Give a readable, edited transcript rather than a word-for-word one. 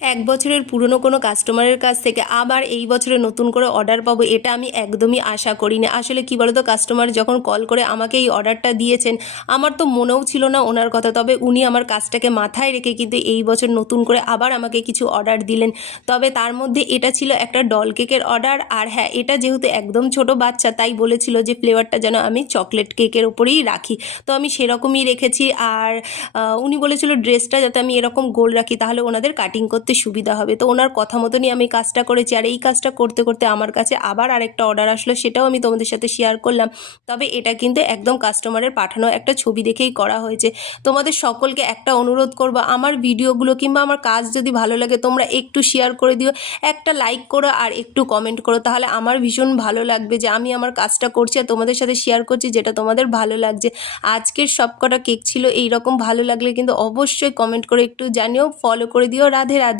এক বছরের পুরনো কোনো কাস্টমারের কাছ থেকে আবার এই বছরে নতুন করে অর্ডার পাবো এটা আমি একদমই আশা করিনি। আসলে কী বলো তো, কাস্টমার যখন কল করে আমাকে এই অর্ডারটা দিয়েছেন, আমার তো মনেও ছিল না ওনার কথা। তবে উনি আমার কাজটাকে মাথায় রেখে কিন্তু এই বছর নতুন করে আবার আমাকে কিছু অর্ডার দিলেন। তবে তার মধ্যে এটা ছিল একটা ডল কেকের অর্ডার। আর হ্যাঁ, এটা যেহেতু একদম ছোট বাচ্চা, তাই বলেছিল যে ফ্লেভারটা যেন আমি চকলেট কেকের ওপরেই রাখি। তো আমি সেরকমই রেখেছি। আর উনি বলেছিল ড্রেসটা যাতে আমি এরকম গোল রাখি, তাহলে ওনাদের কাটিং করতে সুবিধা হবে। তো ওনার কথা মতনই আমি কাজটা করেছি। আর এই কাজটা করতে করতে আমার কাছে আবার আরেকটা অর্ডার আসলো, সেটাও আমি তোমাদের সাথে শেয়ার করলাম। তবে এটা কিন্তু একদম কাস্টমারের পাঠানো একটা ছবি দেখেই করা হয়েছে। তোমাদের সকলকে একটা অনুরোধ করব, আমার ভিডিওগুলো কিংবা আমার কাজ যদি ভালো লাগে তোমরা একটু শেয়ার করে দিও, একটা লাইক করো আর একটু কমেন্ট করো। তাহলে আমার ভীষণ ভালো লাগবে যে আমি আমার কাজটা করছি আর তোমাদের সাথে শেয়ার করছি, যেটা তোমাদের ভালো লাগছে। আজকের সবকটা কেক ছিল এইরকম। ভালো লাগলে কিন্তু অবশ্যই কমেন্ট করে একটু জানিও। ফলো করে দিও। রাধে রাধে।